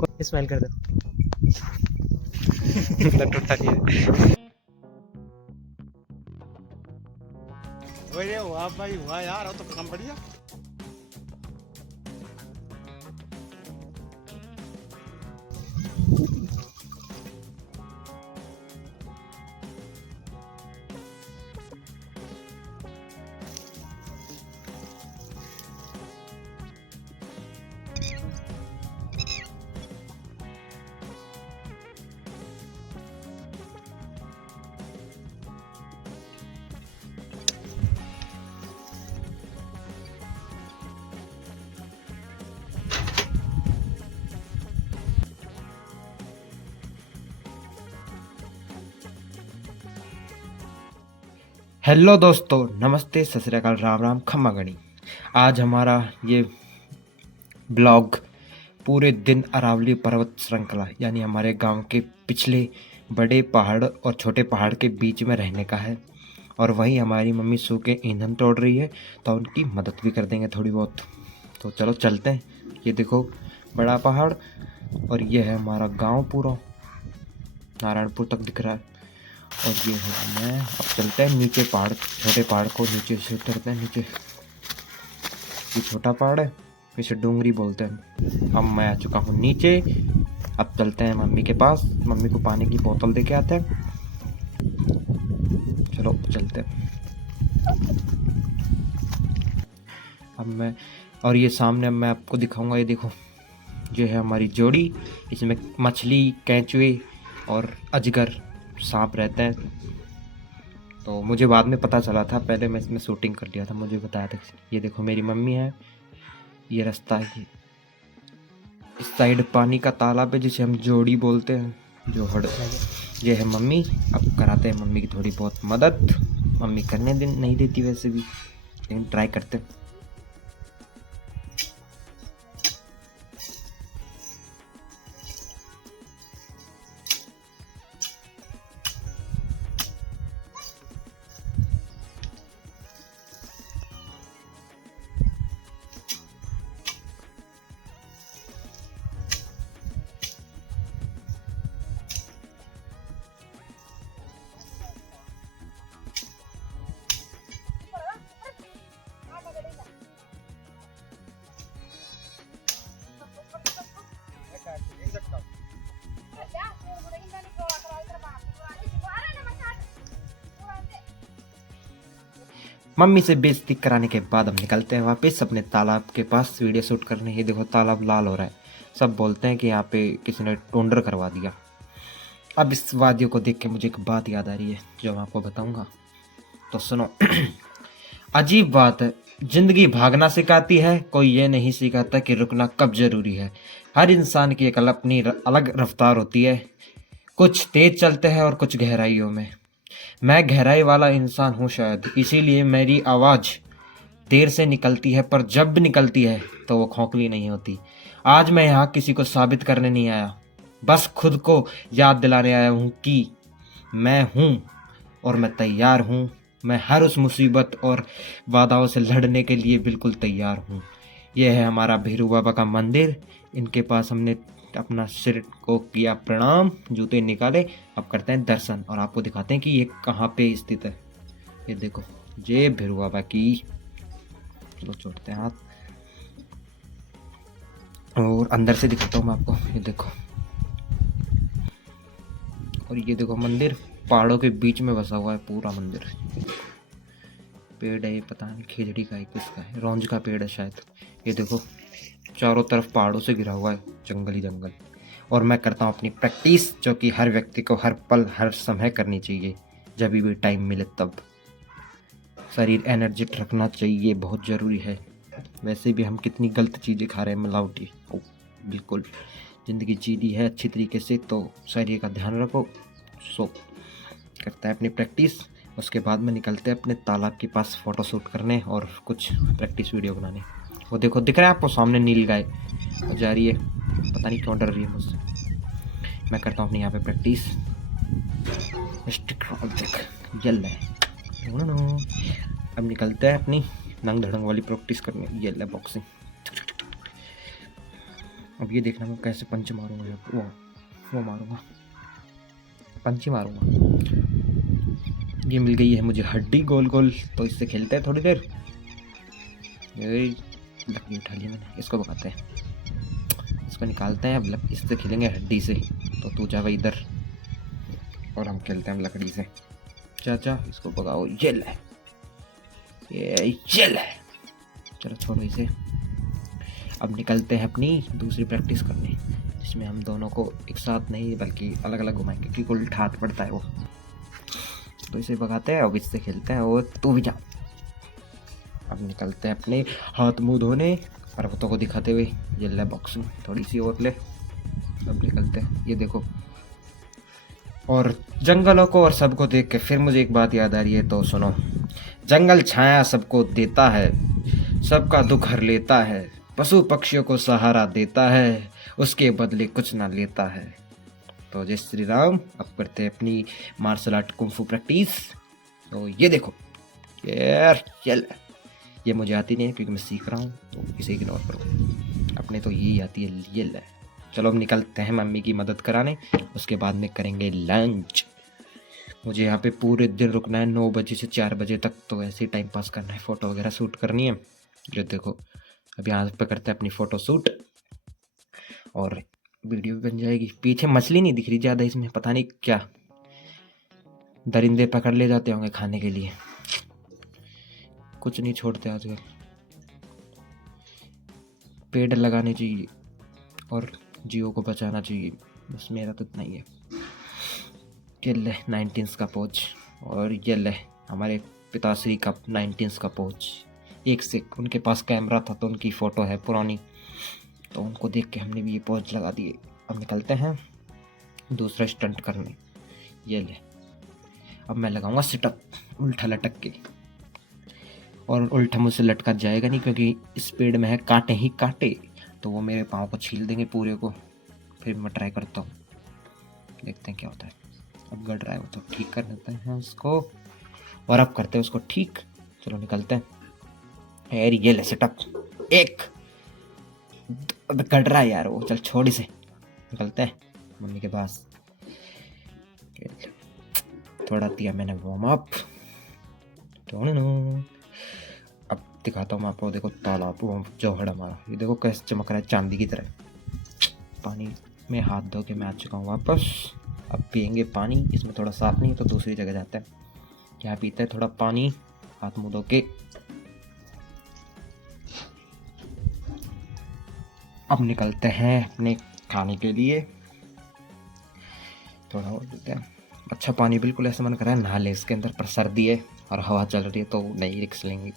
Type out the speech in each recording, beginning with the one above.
कोई स्माइल कर दो। टूटा नहीं है। ये हुआ भाई, हुआ यार, वो तो काम बढ़िया। हेलो दोस्तों, नमस्ते, सत श्री अकाल, राम राम, खम्मा गणी। आज हमारा ये ब्लॉग पूरे दिन अरावली पर्वत श्रृंखला यानी हमारे गांव के पिछले बड़े पहाड़ और छोटे पहाड़ के बीच में रहने का है। और वहीं हमारी मम्मी सूखे ईंधन तोड़ रही है, तो उनकी मदद भी कर देंगे थोड़ी बहुत। तो चलो चलते हैं। ये देखो बड़ा पहाड़, और ये है हमारा गांव पूरा, नारायणपुर तक दिख रहा है। और ये है मैं, अब चलते हैं नीचे पहाड़, छोटे पहाड़ को नीचे से उतरते हैं नीचे। ये छोटा पहाड़ है, इसे डूंगरी बोलते हैं। अब मैं आ चुका हूँ नीचे। अब चलते हैं मम्मी के पास, मम्मी को पानी की बोतल दे के आते हैं। चलो चलते हैं। अब मैं, और ये सामने अब मैं आपको दिखाऊंगा, ये देखो, ये है हमारी जोड़ी। इसमें मछली, केंचुए और अजगर, सांप रहते हैं। तो मुझे बाद में पता चला था, पहले मैं इसमें शूटिंग कर लिया था, मुझे बताया था। ये देखो मेरी मम्मी है, ये रास्ता है, इस साइड पानी का तालाब है जिसे हम जोड़ी बोलते हैं, जो हड़। ये है मम्मी। अब कराते हैं मम्मी की थोड़ी बहुत मदद। मम्मी करने नहीं देती वैसे भी, लेकिन ट्राई करते हैं। मम्मी से बेइज्जती कराने के बाद हम निकलते हैं वापस अपने तालाब के पास वीडियो शूट करने। ये देखो तालाब लाल हो रहा है, सब बोलते हैं कि यहाँ पे किसी ने टोंडर करवा दिया। अब इस वादियों को देख के मुझे एक बात याद आ रही है जो मैं आपको बताऊंगा, तो सुनो। अजीब बात है, जिंदगी भागना सिखाती है, कोई ये नहीं सिखाता कि रुकना कब जरूरी है। हर इंसान की एक अपनी अलग रफ्तार होती है, कुछ तेज चलते हैं और कुछ गहराइयों में। मैं गहराई वाला इंसान हूँ शायद, इसीलिए मेरी आवाज़ देर से निकलती है, पर जब भी निकलती है तो वो खोखली नहीं होती। आज मैं यहाँ किसी को साबित करने नहीं आया, बस खुद को याद दिलाने आया हूँ कि मैं हूँ और मैं तैयार हूँ। मैं हर उस मुसीबत और बाधाओं से लड़ने के लिए बिल्कुल तैयार हूँ। यह है हमारा भैरू बाबा का मंदिर। इनके पास हमने अपना सिर को किया प्रणाम, जूते निकाले। अब करते हैं दर्शन और आपको दिखाते हैं कि ये कहाँ पे स्थित है। ये देखो, जय भैरू बाबा की। चलो छोड़ते हैं हाथ, और अंदर से दिखाता हूँ मैं आपको। ये देखो, और ये देखो मंदिर पहाड़ों के बीच में बसा हुआ है पूरा मंदिर। पेड़ है, ये पता नहीं खिजड़ी का है किसका है, रौंज का पेड़ है शायद। ये देखो चारों तरफ पहाड़ों से घिरा हुआ है, जंगल ही जंगल। और मैं करता हूँ अपनी प्रैक्टिस, जो कि हर व्यक्ति को हर पल हर समय करनी चाहिए, जब भी टाइम मिले तब। शरीर एनर्जेटिक रखना चाहिए, बहुत ज़रूरी है। वैसे भी हम कितनी गलत चीज़ें खा रहे हैं, मिलावटी। बिल्कुल ज़िंदगी जीनी है अच्छी तरीके से, तो शरीर का ध्यान रखो। सो करता है अपनी प्रैक्टिस, उसके बाद में निकलते हैं अपने तालाब के पास फ़ोटो शूट करने और कुछ प्रैक्टिस वीडियो बनाने। वो देखो दिख रहा है आपको सामने नील गाय जा रही है, पता नहीं क्यों डर रही है मुझसे। मैं करता हूँ अपनी यहाँ पे प्रैक्टिस। अब निकलते हैं अपनी नंग धड़ंग वाली प्रैक्टिस करने। ये ले बॉक्सिंग, अब ये देखना मैं कैसे पंच मारूंगा, वो मारूंगा, पंच ही मारूंगा। ये मिल गई है मुझे हड्डी गोल गोल, तो इससे खेलते हैं थोड़ी देर। ये लकड़ी उठा ली मैंने, इसको भगाते हैं, इसको निकालते हैं। अब इससे खेलेंगे हड्डी से, तो तू जा भाई इधर और हम खेलते हैं लकड़ी से। चाचा इसको भगाओ, ये ले, ये ले। चलो छोड़ो इसे, अब निकलते हैं अपनी दूसरी प्रैक्टिस करने, जिसमें हम दोनों को एक साथ नहीं बल्कि अलग अलग घुमाएंगे, क्योंकि उल्टा हाथ पड़ता है वो। तो इसे भगाते हैं, अब इससे खेलते हैं। और तू भी जा। अब निकलते हैं अपने हाथ मुंह धोने, पर्वतों को दिखाते हुए। ये ले बॉक्सिंग थोड़ी सी और ले। अब निकलते हैं, ये देखो। और जंगलों को और सबको देख के फिर मुझे एक बात याद आ रही है, तो सुनो। जंगल छाया सबको देता है, सबका दुख हर लेता है, पशु पक्षियों को सहारा देता है, उसके बदले कुछ ना लेता है। तो जय श्री राम। अब करते हैं अपनी मार्शल आर्ट कुंफू प्रैक्टिस। तो ये देखो यार, ये मुझे आती नहीं है क्योंकि मैं सीख रहा हूँ, तो इसे इग्नोर करो। अपने तो यही आती है, ये ले। चलो अब निकलते हैं मम्मी की मदद कराने, उसके बाद में करेंगे लंच। मुझे यहाँ पे पूरे दिन रुकना है, 9 बजे से 4 बजे तक, तो ऐसे ही टाइम पास करना है, फ़ोटो वगैरह शूट करनी है। ये देखो अब यहाँ पे करते हैं अपनी फ़ोटो शूट और वीडियो भी बन जाएगी। पीछे मछली नहीं दिख रही ज़्यादा इसमें, पता नहीं क्या दरिंदे पकड़ ले जाते होंगे खाने के लिए, कुछ नहीं छोड़ते आजकल। पेड़ लगाने चाहिए और जियो को बचाना चाहिए, बस मेरा तो इतना ही है। ये ले 19s का पोज, और ये ले हमारे पिताश्री का 19s का पोज। एक से उनके पास कैमरा था तो उनकी फ़ोटो है पुरानी, तो उनको देख के हमने भी ये पोज लगा दिए। अब निकलते हैं दूसरा स्टंट करने। ये ले, अब मैं लगाऊंगा सिटअप उल्टा लटक के, और उल्टा मुझसे लटका जाएगा नहीं क्योंकि इस पेड़ में है कांटे ही कांटे, तो वो मेरे पाँव को छील देंगे पूरे को। फिर मैं ट्राई करता हूँ, देखते हैं क्या होता है। अब गड़ रहा है वो, तो ठीक कर देते हैं उसको, और अब करते हैं उसको ठीक। चलो निकलते हैं। यार ये ले सेटअप, एक अब गड़ रहा है यार वो, चल छोड़ इसे, निकलते हैं मम्मी के पास। थोड़ा दिया मैंने वार्म अप। अब दिखाता हूँ मैं आपको, देखो तालाब वो जौहड़ हमारा, ये देखो कैसे चमक रहा है चांदी की तरह। पानी में हाथ धो के मैं आ चुका हूँ वापस। अब पियेंगे पानी, इसमें थोड़ा साफ नहीं तो दूसरी जगह जाता है। यहाँ पीते हैं थोड़ा पानी हाथ मुँह धो के। अब निकलते हैं अपने खाने के लिए, थोड़ा और पीते हैं। अच्छा पानी बिल्कुल ऐसा मन कर रहा है नहा ले इसके अंदर, पर सर्दी है और हवा चल रही है तो नहीं रिक्स लेंगे,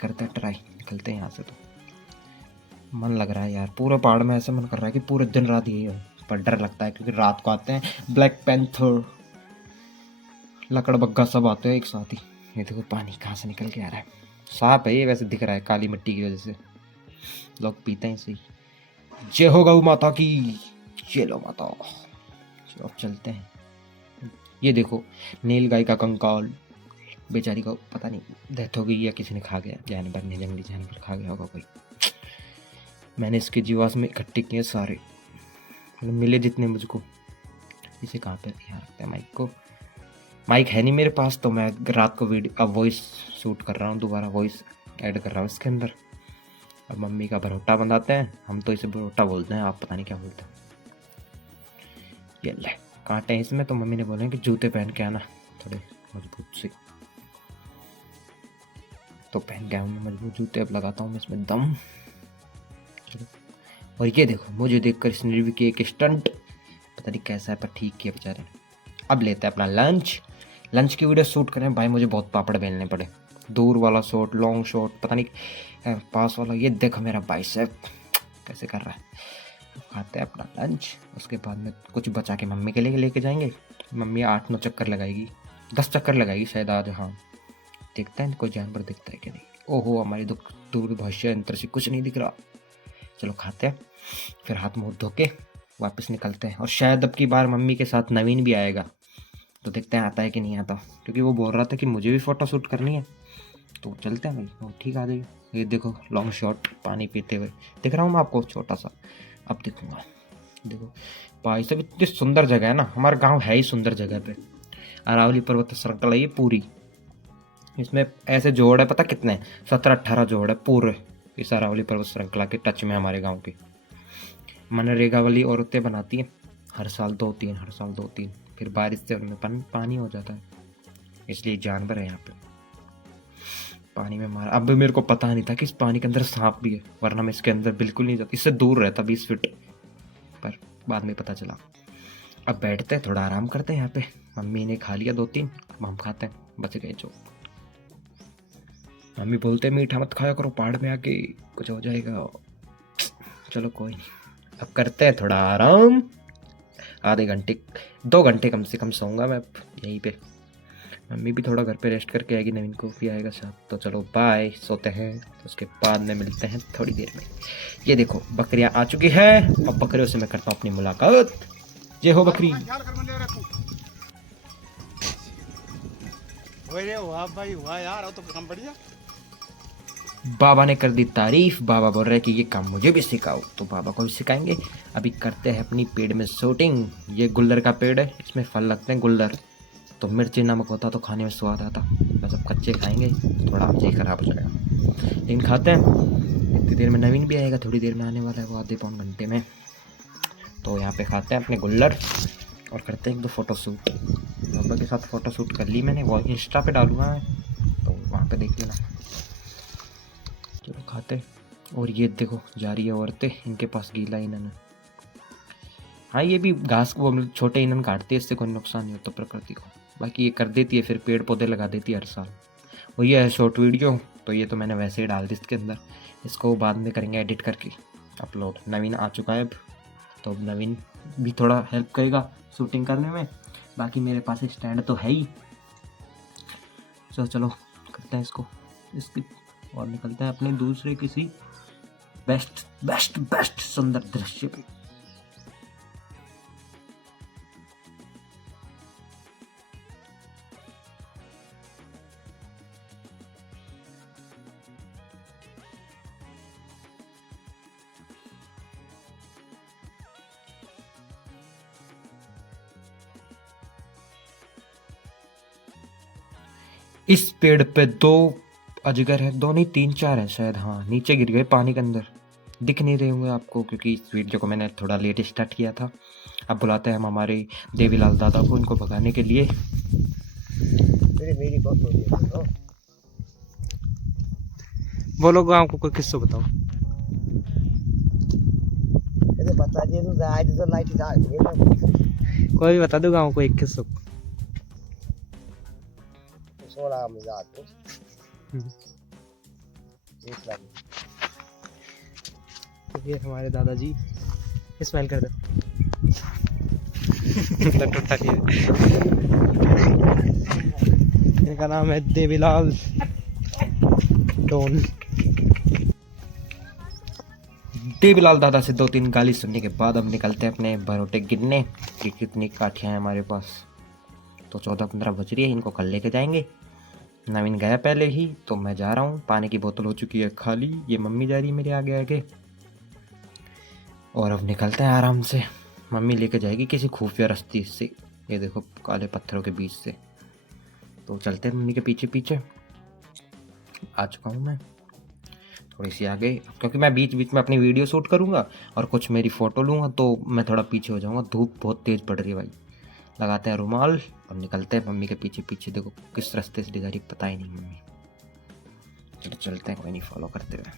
करते हैं ट्राई। निकलते हैं यहाँ से, तो मन लग रहा है यार, पूरे पहाड़ में ऐसा मन कर रहा है कि पूरे दिन रात यही हो, पर डर लगता है क्योंकि रात को आते हैं ब्लैक पैंथर, लकड़बग्गा सब आते हैं एक साथ ही। ये देखो पानी कहाँ से निकल के आ रहा है, साफ है ये, वैसे दिख रहा है काली मिट्टी की वजह से, लोग पीते हैं इसे। जय हो गौ माता की, ये लो माता। चलो अब चलते हैं। ये देखो नील गाय का कंकाल, बेचारी को पता नहीं डेथ हो गई या किसी ने खा गया, जानवर ने, जंगली जानवर खा गया होगा कोई। मैंने इसके जीवाश्म इकट्ठे किए सारे, मिले जितने मुझको। इसे कहाँ पे यहाँ रखते हैं माइक को, माइक है नहीं मेरे पास, तो मैं रात को वीडियो अब वॉइस शूट कर रहा हूँ, दोबारा वॉइस ऐड कर रहा हूँ इसके अंदर। अब मम्मी का भरोटा बनाते हैं, हम तो इसे भरोटा बोलते हैं, आप पता नहीं क्या बोलते हैं। ये ले कांटे हैं इसमें, तो मम्मी ने बोला कि जूते पहन के आना थोड़े मजबूत से, तो पहन के आऊँ मजबूत जूते। अब लगाता हूँ मैं इसमें दम। चलो, और ये देखो मुझे देखकर इसने भी किया एक स्टंट, पता नहीं कैसा है पर ठीक किया बेचारे। अब लेते हैं अपना लंच। लंच की वीडियो शूट करें भाई, मुझे बहुत पापड़ बेलने पड़े, दूर वाला शॉट, लॉन्ग शॉट, पता नहीं पास वाला। ये देखो मेरा बाइसेप कैसे कर रहा है। खाते हैं अपना लंच, उसके बाद में कुछ बचा के मम्मी के लिए लेके जाएंगे। मम्मी 8-9 चक्कर लगाएगी, 10 चक्कर लगाएगी शायद आज। हाँ देखते हैं कोई जानवर दिखता है कि नहीं। ओहो हमारी दूर भविष्य यंत्र से कुछ नहीं दिख रहा। चलो खाते हैं, फिर हाथ मुँह धो के वापस निकलते हैं। और शायद अब की बार मम्मी के साथ नवीन भी आएगा, तो देखते हैं आता है कि नहीं आता, क्योंकि वो बोल रहा था कि मुझे भी फ़ोटो शूट करनी है, तो चलते हैं भाई, वो ठीक आ जाइए। ये देखो लॉन्ग शॉट पानी पीते हुए दिख रहा हूँ मैं आपको, छोटा सा अब दिखूंगा। देखो भाई साहब इतनी सुंदर जगह है ना, हमारा गांव है ही सुंदर जगह पे। अरावली पर्वत श्रृंखला ये पूरी, इसमें ऐसे जोड़ है पता कितने, 17-18 जोड़ है पूरे इस अरावली पर्वत श्रृंखला के टच में हमारे गांव की। मनरेगा वाली औरतें बनाती हैं हर साल 2-3, हर साल 2-3, फिर बारिश से उनमें पानी हो जाता है, इसलिए जानवर है यहाँ पे पानी में मारा। अब भी मेरे को पता नहीं था कि इस पानी के अंदर सांप भी है, वरना मैं इसके अंदर बिल्कुल नहीं जाता, इससे दूर रहता 20 फीट, पर बाद में पता चला। अब बैठते हैं थोड़ा आराम करते हैं यहाँ पे, मम्मी ने खा लिया 2-3, अब हम खाते हैं, बच गए जो। मम्मी बोलते मीठा मत खाया करो, पहाड़ में आके कुछ हो जाएगा। चलो कोई नहीं, अब करते हैं थोड़ा आराम। आधे घंटे 2 घंटे कम से कम सोऊंगा मैं यहीं पे। मम्मी भी थोड़ा घर पे रेस्ट करके आएगी, नवीन को भी आएगा साथ। तो चलो बाय, सोते हैं, तो उसके बाद में मिलते हैं थोड़ी देर में। ये देखो बकरियां आ चुकी है, और बकरियों से मैं करता हूँ अपनी मुलाकात। ये हो बकरी। अरे वाह भाई वाह यार, अब तो काम बढ़िया। बाबा ने कर दी तारीफ, बाबा बोल रहे कि ये काम मुझे भी सिखाओ, तो बाबा को भी सिखाएंगे। अभी करते हैं अपनी पेड़ में शूटिंग। ये गुल्लर का पेड़ है, इसमें फल लगते हैं गुल्लर, तो मिर्ची नमक होता तो खाने में स्वाद आता, बस अब कच्चे खाएंगे तो थोड़ा जी खराब हो जाएगा, लेकिन खाते हैं। इतनी देर में नवीन भी आएगा, थोड़ी देर में आने वाला है वो, आधे पौन घंटे में। तो यहाँ पे खाते हैं अपने गुल्लर और करते हैं 1-2 फ़ोटो शूट। बाबा के साथ फ़ोटो शूट कर ली मैंने, वो इंस्टा पे डालूंगा मैं, तो वहाँ पे देख लेना। चलो खाते। और ये देखो जा रही है औरतें, इनके पास गीला ईंधन है। हाँ ये भी घास को छोटे ईंधन काटती है, इससे कोई नुकसान नहीं होता प्रकृति को, बाकी ये कर देती है फिर पेड़ पौधे लगा देती है हर साल। वो ये है शॉर्ट वीडियो, तो ये तो मैंने वैसे ही डाल दी इसके अंदर, इसको बाद में करेंगे एडिट करके अपलोड। नवीन आ चुका है अब, तो अब नवीन भी थोड़ा हेल्प करेगा शूटिंग करने में, बाकी मेरे पास स्टैंड तो है ही। चलो करते हैं इसको इसकी, और निकलते हैं अपने दूसरे किसी बेस्ट बेस्ट बेस्ट सुंदर दृश्य पे। इस पेड़ पे 2 अजगर है, 2 नहीं 3-4 है शायद, हाँ नीचे गिर गए पानी के अंदर, दिख नहीं रहे होंगे आपको क्योंकि इस वीडियो को मैंने थोड़ा लेट स्टार्ट किया था। अब बुलाते हैं हम हमारे देवीलाल दादा को इनको भगाने के लिए। मेरी बात हो रही है तो बोलो, गाँव को कोई किस्सा बताओ। बता दिए तो आज तो लाइट जा रही है, कोई भी बता दो गाँव को एक किस्सा। 16 में जाते ये हमारे दादाजी, स्माइल कर दो। इनका नाम है देवीलाल डॉन। देवीलाल दादा से 2-3 गाली सुनने के बाद हम निकलते हैं अपने भरोटे गिनने कि कितनी काठियाँ हैं हमारे पास। तो 14-15 बज रही है, इनको कल लेके जाएंगे। नवीन गया पहले ही, तो मैं जा रहा हूँ। पानी की बोतल हो चुकी है खाली, ये मम्मी जा रही है मेरे आगे आगे, और अब निकलते हैं आराम से। मम्मी लेके जाएगी किसी खुफिया रास्ते से, ये देखो काले पत्थरों के बीच से। तो चलते हैं मम्मी के पीछे पीछे। आ चुका हूँ मैं थोड़ी सी आगे, क्योंकि मैं बीच बीच में अपनी वीडियो शूट करूँगा और कुछ मेरी फ़ोटो लूँगा, तो मैं थोड़ा पीछे हो जाऊँगा। धूप बहुत तेज़ पड़ रही है भाई। लगाते हैं रुमाल और निकलते हैं मम्मी के पीछे पीछे। देखो किस रास्ते से दिखा रही पता ही नहीं मम्मी। चलो चलते हैं, कोई नहीं, फॉलो करते हुए।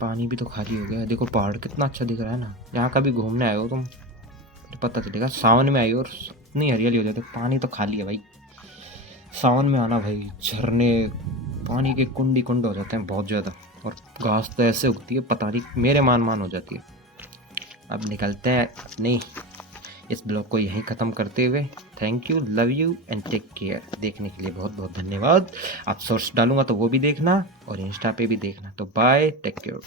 पानी भी तो खाली हो गया है, देखो पहाड़ कितना अच्छा दिख रहा है ना। यहाँ कभी घूमने आए हो तुम तो पता चलेगा, सावन में आई हो और इतनी हरियाली हो जाती है। पानी तो खाली है भाई, सावन में आना भाई, झरने पानी के कुंडी कुंड हो जाते हैं बहुत ज़्यादा, और घास तो ऐसे उगती है पता नहीं, मेरे मान हो जाती है। अब निकलते हैं नहीं, इस ब्लॉग को यहीं ख़त्म करते हुए। Thank you, love you and take care. देखने के लिए बहुत बहुत धन्यवाद। आप शॉर्ट्स डालूंगा तो वो भी देखना और इंस्टा पे भी देखना। तो बाय, टेक केयर।